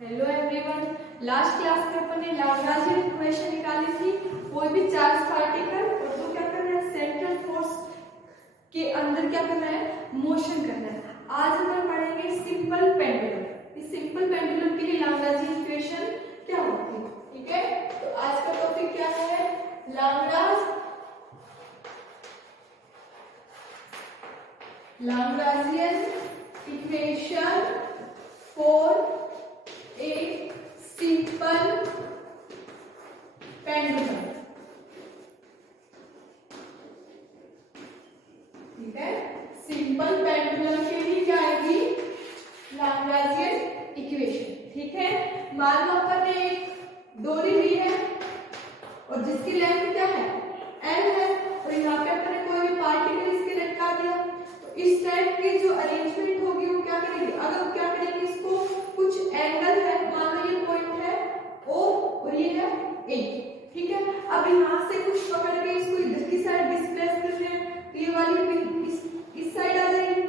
Hello everyone. Last class में अपन ने Lagrangian equation निकाली थी। कोई भी चार्ज पार्टिकल और तो क्या करना है, सेंट्रल फोर्स के अंदर क्या करना है, मोशन करना है। आज हम पढ़ेंगे सिंपल पेंडुलम। इस सिंपल पेंडुलम के लिए लाग्रांजियन इक्वेशन क्या होती है, ठीक है। तो आज का टॉपिक क्या है, Lagrangian equation for a simple pendulum। ठीक है, सिंपल पेंडुलम के लिए क्या आएगी, लाग्रांजियन इक्वेशन। ठीक है, मान लो अपन ने एक डोरी ली है और जिसकी लेंथ क्या है, l है, और यहाँ पे अपन ने कोई भी पार्टिकल इसके लटका दिया। तो इस टाइप की जो अरेंजमेंट होगी वो क्या करेगी, अगर क्या करेंगे, इसको कुछ एंगल है, मान लो ये पॉइंट है O और ये है A। ठीक है, अब यहाँ से कुछ पकड़ के इसको इधर की साइड डिस्प्लेस कर रहे हैं, तो ये वाली इस साइड आ जाएगी,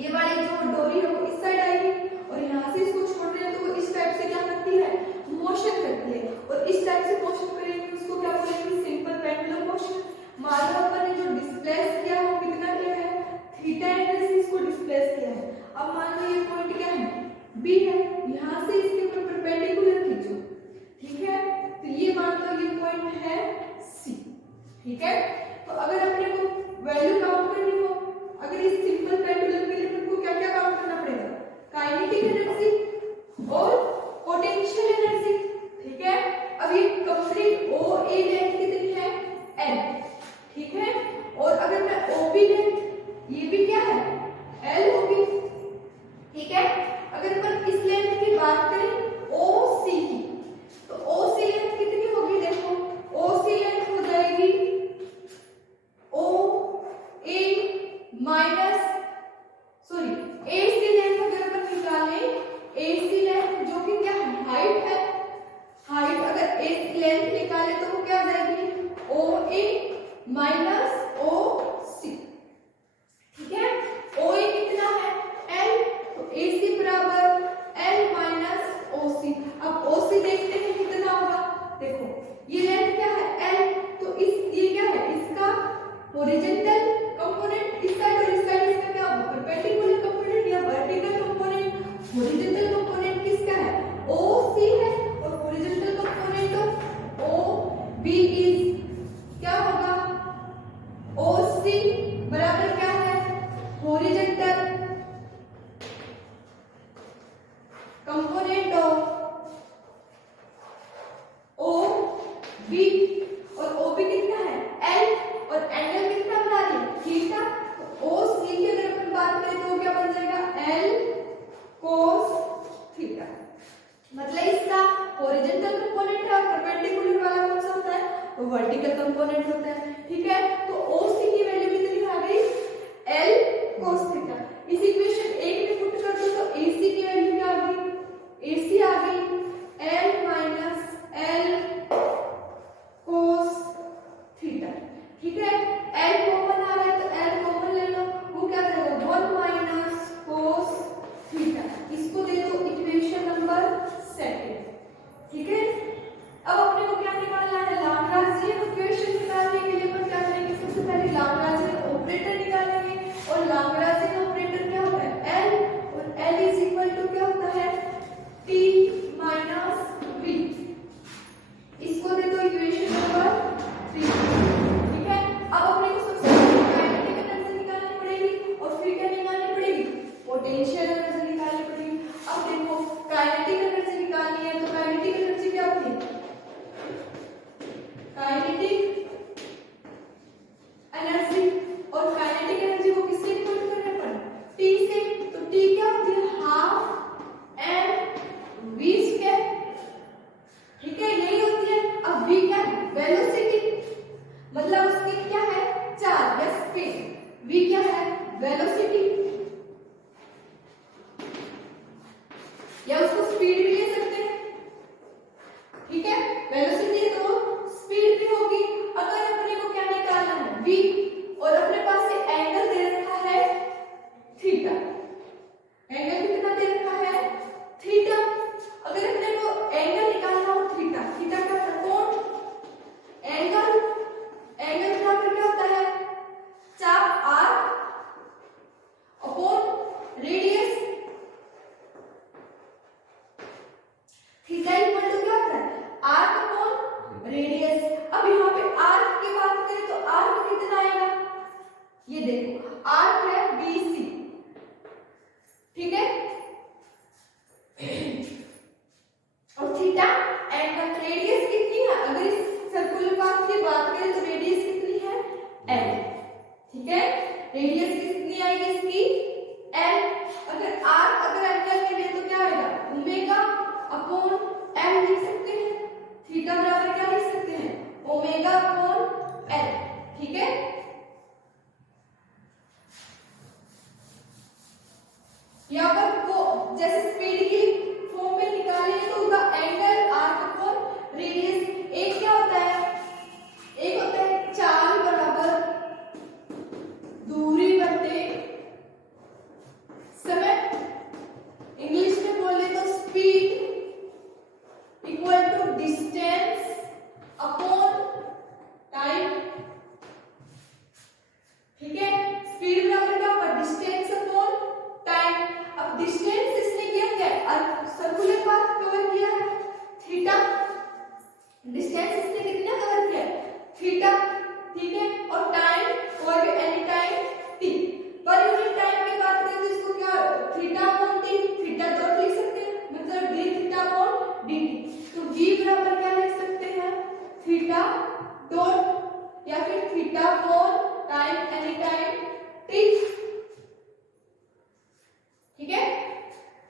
ये वाली जो डोरी है वो इस साइड आएगी, और यहाँ से इसको छोड़ रहे हैं तो वो इस टाइप से क्या करती है, मोशन करती है। और इस टाइप से मोशन करेंगे उसको क्या बोलेंगे, सिंपल पेंडुलम मोशन। मान लो अपन ने जो डिस्प्लेस किया वो कितना किया है, थीटा एंगल से इसको डिस्प्लेस किया है। अब मान लो ये पॉइंट क्या है, B है, यहाँ से इसके ऊपर परपेंडिकुलर खींचो। ठीक है, तो ये मान लो ये पॉइंट है C। ठीक है, तो अगर अपने को वैल्यू काउंट करनी हो, अगर इस सिंपल पेंडुलम के लिए अपने को क्या क्या काउंट करना पड़ेगा, काइनेटिक एनर्जी और पोटेंशियल एनर्जी। ठीक है, अब ये कंप्लीट OA लेंथ कितनी है, L। ठीक है, और अगर मैं OB लेंथ, ये भी क्या है, L होगी। ठीक है, अगर अपन इस लेंथ की बात करें OC की, तो OC लेंथ कितनी होगी, देखो OC लेंथ हो जाएगी OA माइनस AC लेंथ अगर अपन निकालें, AC लेंथ जो कि क्या है, हाइट है, हाइट अगर AC लेंथ निकाले तो वो क्या आ जाएगी, OA माइनस OC। ठीक है, OA कितना है, L, तो AC बराबर L माइनस OC। अब OC देखते हैं कितना होगा, देखो ये लेंथ क्या है L, तो ये क्या है, इसका हॉरिजॉन्टल कंपोनेंट इस साइड और इस साइड इसका क्या होगा, परपेंडिकुलर कंपोनेंट या वर्टिकल कंपोनेंट। हॉरिजॉन्टल कंपोनेंट किसका है, OC है, और horizontal component of OB is क्या होगा, OC बराबर क्या है, हॉरिजॉन्टल कंपोनेंट ऑफ OB, और OB कितना है L, और एंगल कितना बना रही, थीटा। तो OC की अगर अपन बात करें तो क्या बन जाएगा, L cos थीटा। मतलब इसका हॉरिजॉन्टल कंपोनेंट है और परपेंडिकुलर वाला कौन सा होता है, वो वर्टिकल कंपोनेंट होता है। ठीक है, तो OC की वैल्यू कितनी आ गई, L cos थीटा। इस इक्वेशन 1 में पुट कर दो तो AC की वैल्यू क्या आ गई, AC आ गई L minus L cos theta. ठीक है, L कॉमन आ रहा है तो L कॉमन ले लो, वो क्या जाएगा 1 माइनस cos थीटा। इसको दे दो इक्वेशन नंबर 2। ठीक है, अब अपने को क्या निकालना है, लाग्रांजियन इक्वेशन निकालने के लिए अपन क्या करेंगे, सबसे पहले लाग्रांजियन ऑपरेटर निकालेंगे। और लाग्रांजियन ऑपरेटर क्या होता है, L, और L इज इक्वल टू क्या होता है, T माइनस V। इसको दे दो इक्वेशन नंबर 3। ठीक है, अब अपने को सबसे पहले काइनेटिक एनर्जी निकालनी पड़ेगी और फिर क्या निकालनी पड़ेगी, पोटेंशियल एनर्जी निकालनी पड़ेगी। अब देखो काइनेटिक एनर्जी निकालनी है तो काइनेटिक एनर्जी क्या होती है, काइनेटिक एनर्जी, और काइनेटिक एनर्जी को किससे इक्वल करना है, T से। तो T क्या होती है, हाफ mv²। ठीक है, यही होती है। अब V क्या है, वेलोसिटी, मतलब उसकी क्या है, चार्ज या स्पीड। V क्या है, वेलोसिटी, या उसको स्पीड भी ले सकते हैं। ठीक है, वेलोसिटी है तो स्पीड भी होगी। अगर अपने को क्या निकालना है, V, और अपने पास से एंगल दे रखा है थीटा, एंगल कितना दे रखा है, थीटा। dt। तो v बराबर क्या लिख सकते हैं, थीटा डॉट या फिर थीटा कोण टाइम एनी टाइम t। ठीक है,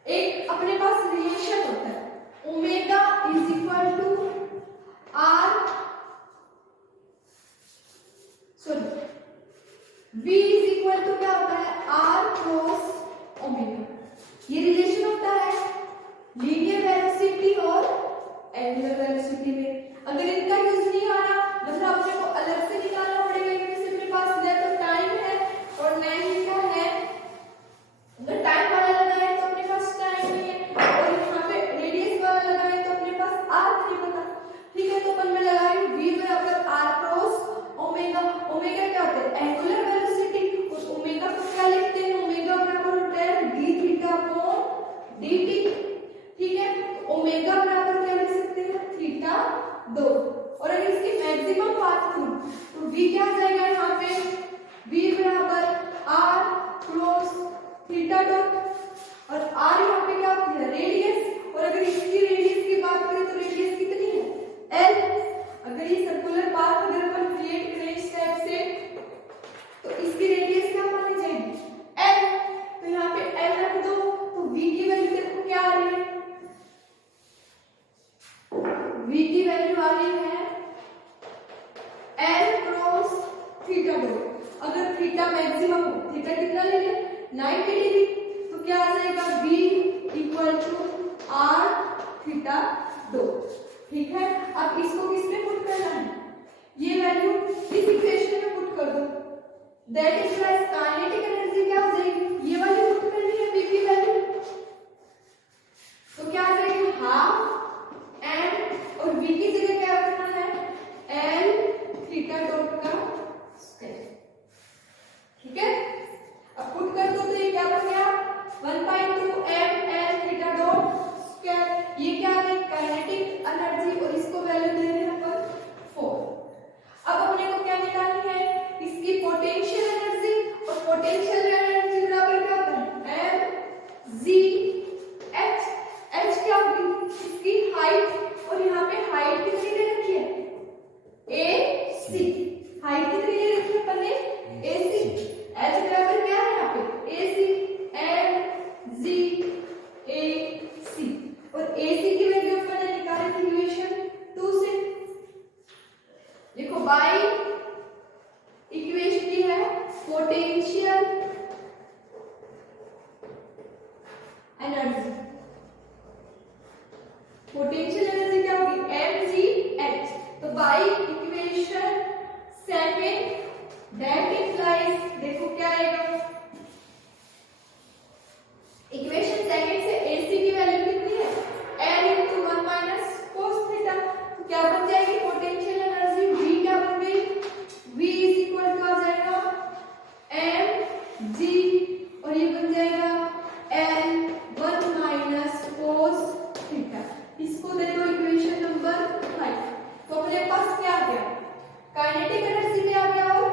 एक अपने पास रिलेशन होता है omega is equal to R v is equal to क्या होता है, आर क्रॉस ओमेगा। ये रिलेशन होता है लीनियर वेलोसिटी और एंगुलर वेलोसिटी में। अगर इनका यूज नहीं आ रहा, मतलब अपने को अलग से निकालना पड़ेगा, इनमें से अपने पास न तो टाइम है और न ही क्या है, अगर टाइम वाला लगाए तो अपने पास टाइम नहीं है, और यहाँ पे रेडियस वाला लगाए तो अपने पास आर नहीं पता। ठीक है, तो अपन मैं लगा रही हूँ v बराबर आर क्रॉस ओमेगा। ओमेगा क्या होता है, एंगुलर वेलोसिटी। उस ओमेगा को क्या लिखते हैं, ओमेगा बराबर होता है d थीटा अपॉन dt। ठीक है, ओमेगा बराबर क्या लिख सकते हैं, थीटा 2। और अगर इसकी मैक्सिमम बात करूं तो v क्या आ जाएगा यहाँ पे, v बराबर r क्रॉस थीटा डॉट, और r यहाँ पे क्या होती है, रेडियस। और अगर इसकी रेडियस की बात करें तो रेडियस कितनी है, l। अगर ये सर्कुलर पाथ अगर अपन क्रिएट करें इस टाइप से तो इसकी रेडियस क्या मानी जाएगी, l। तो यहाँ पे l रख दो, तो v की वैल्यू देखो क्या आ रही है, v की वैल्यू आ रही है l क्रॉस थीटा डॉट। अगर थीटा मैक्सिमम हो, थीटा कितना ले लें, 90 डिग्री, तो क्या आ जाएगा v equal to R theta dot. ठीक है, अब इसको किसमें पुट करना है, ये वैल्यू इस इक्वेशन में पुट कर दो। That is Y kinetic energy क्या हो जाएगी, ये वाली पुट करनी है v की वैल्यू, तो क्या आ जाएगी हाफ एम, और v की जगह क्या रखना है, l थीटा डॉट का स्क्वायर। ठीक है, अब पुट कर दो तो ये क्या बन गया, 1/2 m l theta dot square. ये क्या है, काइनेटिक एनर्जी, और इसको वैल्यू दे रहे हैं अपन 4। अब अपने को क्या निकालनी है, इसकी पोटेंशियल एनर्जी, और पोटेंशियल एनर्जी बराबर क्या होता है, m g h। h क्या होगी, इसकी हाइट, और यहाँ पे हाइट कितनी दे रखी है, ac। हाइट कितनी दे रखी है अपन ने, ac। h बराबर क्या है यहाँ पे, ac, m g ac, और ac की वैल्यू अपन ने निकाली थी इक्वेशन 2 से। देखो बाई इक्वेशन की है पोटेंशियल एनर्जी। पोटेंशियल एनर्जी क्या होगी, mgh। तो by equation second that implies, देखो क्या आएगा, इक्वेशन सेकंड से ac की वैल्यू कितनी है, l into 1 minus cos theta. तो क्या बन जाएगी पोटेंशियल एनर्जी, v क्या बन गई, v इज इक्वल टू आ जाएगा mg, और ये बन जाएगा l 1 minus cos थीटा। इसको दे दो इक्वेशन नंबर 5। तो अपने पास क्या आ गया, काइनेटिक एनर्जी भी आ गया और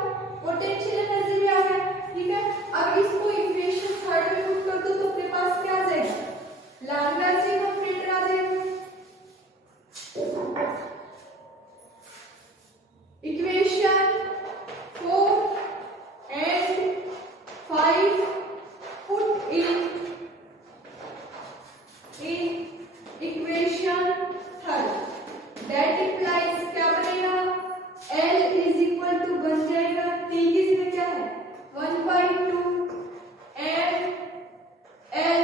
पोटेंशियल एनर्जी भी आ गया। ठीक है, अब इसको इक्वेशन थर्ड में पुट कर दो तो अपने पास क्या आ जाएगा, लैग्रांजियन ऑपरेटर आ जाएगा। Equation 4 and 5 put in equation third. That implies क्या बनेगा, L इज इक्वल टू बन जाएगा, T की जगह क्या है, 1/2 m l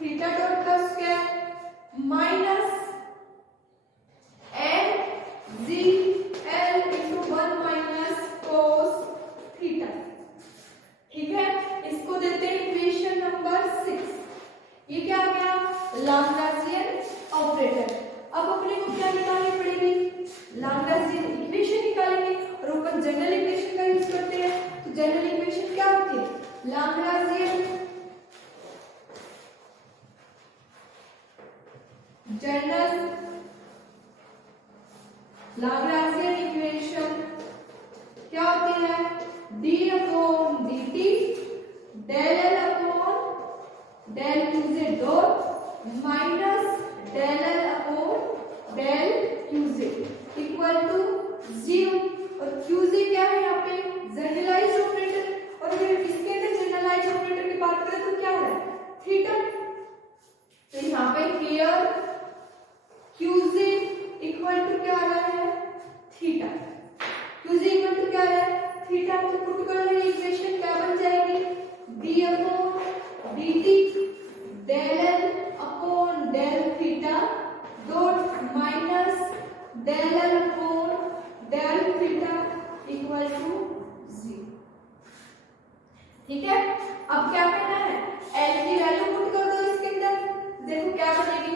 थीटा डॉट का square minus m g l into 1 minus cos theta. ठीक है, इसको देते हैं इक्वेशन नंबर 6। ये क्या आ गया, लैग्रांजियन ऑपरेटर। अब अपने को क्या निकालनी पड़ेगी, लैग्रांजियन इक्वेशन निकालेंगे, और ऊपर जनरल इक्वेशन का यूज करते हैं। तो जनरल इक्वेशन क्या होती है, लैग्रांजियन जनरल लैग्रांजियन इक्वेशन क्या होती है, d upon dt del l upon del qz dot minus del l upon del L upon del theta equal to 0। ठीक है, अब क्या करना है, एल की वैल्यू पुट कर दो इसके अंदर, देखो क्या बनेगी।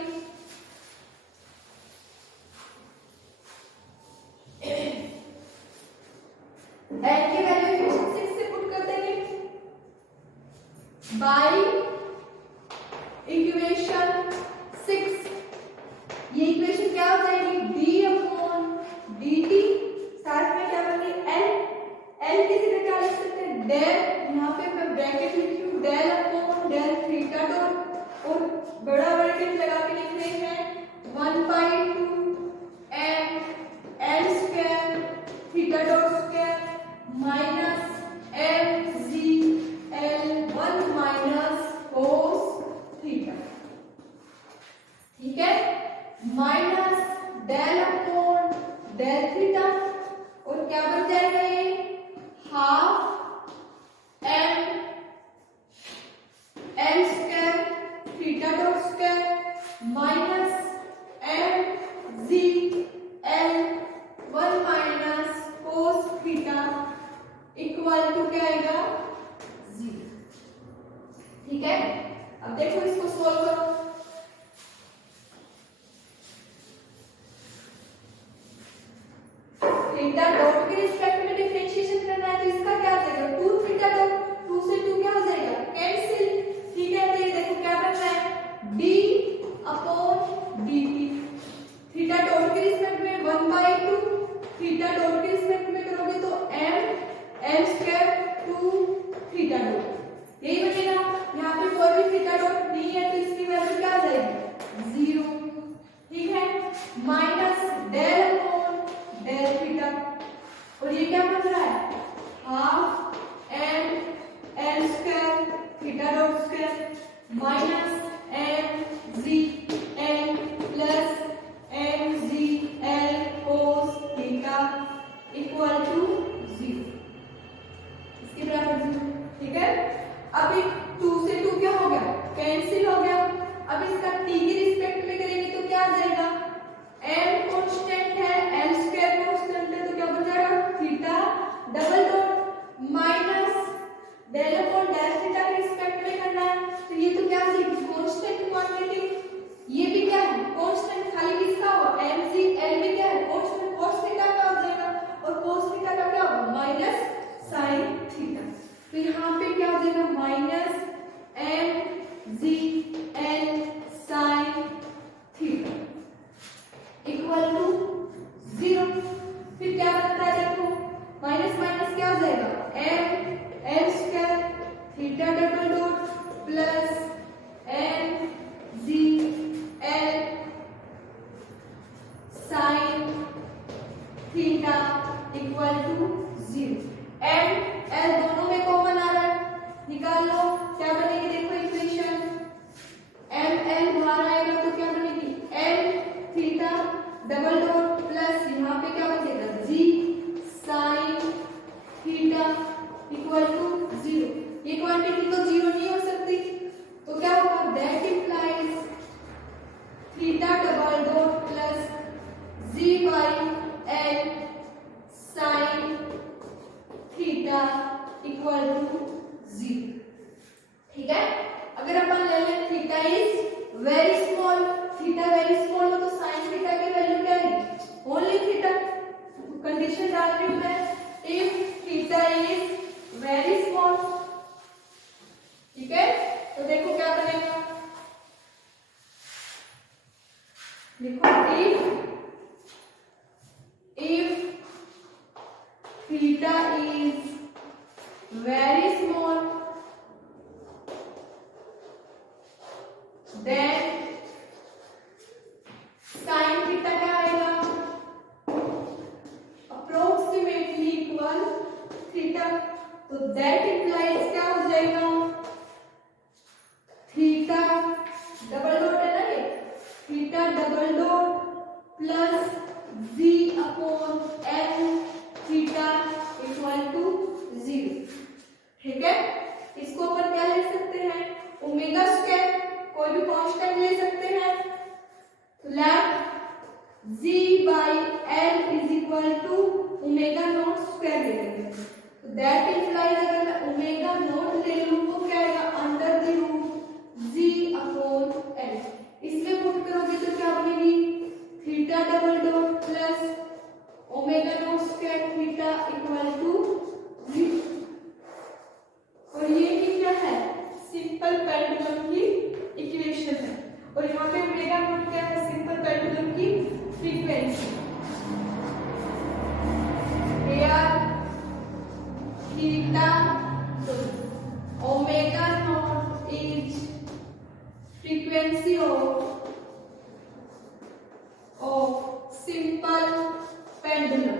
एल की वैल्यू इक्वेशन 6 से पुट कर देंगे बाई इक्वेशन 6। ये इक्वेशन क्या हो जाएगी, डी अपॉन डी टी, साथ में क्या बनेगी एल, एल की जगह क्या लिख सकते हैं, डेल, यहाँ पे मैं ब्रैकेट लिखी हूँ, del upon del theta dot, और बड़ा ब्रैकेट लगा के लिख रहे हैं 1/2 M L square theta dot square minus M G L 1 minus cos theta. ठीक है, minus del upon del theta, और क्या बन जाएगा ये, half M L square theta dot square minus M G L 1 minus cos theta equal to क्या आएगा, 0। ठीक है, अब देखो इसको सोल्व करो। थीटा डॉट के रिस्पेक्ट में डिफरेंशिएशन करना है, तो इसका क्या आ जाएगा, 2 थीटा डॉट, 2 से 2 क्या हो जाएगा, कैंसिल। ठीक है, तो ये देखो क्या बनना है, d upon dt। Theta dot के रिस्पेक्ट में 1/2, थीटा डॉट के रिस्पेक्ट में करोगे तो m l square 2 theta dot, यही बनेगा। यहाँ पे कोई भी थीटा डॉट नहीं है तो इसकी वैल्यू क्या आ जाएगी, 0। ठीक है, minus del upon del theta, और ये क्या बन रहा है, half M L square theta dot square minus M G L plus M G L cos theta equal to 0, इसके बराबर 0। ठीक है, अब एक 2 से 2 क्या हो गया, कैंसिल हो गया। अब इसका t के रिस्पेक्ट में करेंगे तो क्या आ जाएगा, m कांस्टेंट है, l स्क्वायर कांस्टेंट है, तो क्या बन जाएगा, theta double dot minus del upon del theta के रिस्पेक्ट में करना है, तो ये तो क्या है, कांस्टेंट क्वांटिटी, ये भी क्या है, कांस्टेंट, खाली किसका होगा, m c l भी क्या है, कांस्टेंट, cos थीटा का हो जाएगा, और cos थीटा का क्या होगा, माइनस sin थीटा, तो यहाँ पे क्या हो जाएगा, minus m g l sin theta equal to 0। फिर क्या बनता है, देखो माइनस माइनस क्या हो जाएगा, m l square theta double dot plus m g l sin theta equal to 0। m l दोनों में कॉमन आ रहा है, निकाल लो, क्या बनेगी, देखो इक्वेशन, m l बाहर आएगा तो क्या बनेगी, m theta double dot plus यहाँ पे क्या बचेगा, g sin theta equal to 0। ये क्वांटिटी तो 0 नहीं हो सकती, तो क्या होगा, that implies theta double dot plus g by l sin theta equal to 0। ठीक है, अगर अपन ले लें theta is very small, theta very small हो तो sin थीटा की वैल्यू क्या है, ओनली थीटा। कंडीशन डाल रही हूं मैं, if theta is very small. ठीक है, तो देखो क्या बनेगा, लिखो if theta is very small then sin theta क्या आएगा, approximately equal theta, तो that implies क्या हो जाएगा, थीटा डबल डॉट है ना, ये theta double dot plus g upon l theta equal to 0। ठीक है, इसको अपन क्या ले सकते हैं, ओमेगा स्क्वायर, कोई भी कांस्टेंट ले सकते हैं, तो left g by equal to omega naught square ले लेंगे, तो दैट इंप्लाइज अगर मैं ओमेगा नॉट ले लूं तो क्या आएगा under the root g upon l, इसमें पुट करोगे तो क्या बनेगी theta double dot plus omega naught square theta equal to g, और ये क्या है सिंपल पेंडुलम की इक्वेशन है, और यहाँ पे ओमेगा नॉट क्या है सिंपल पेंडुलम की frequency, theta omega naught is frequency of simple pendulum.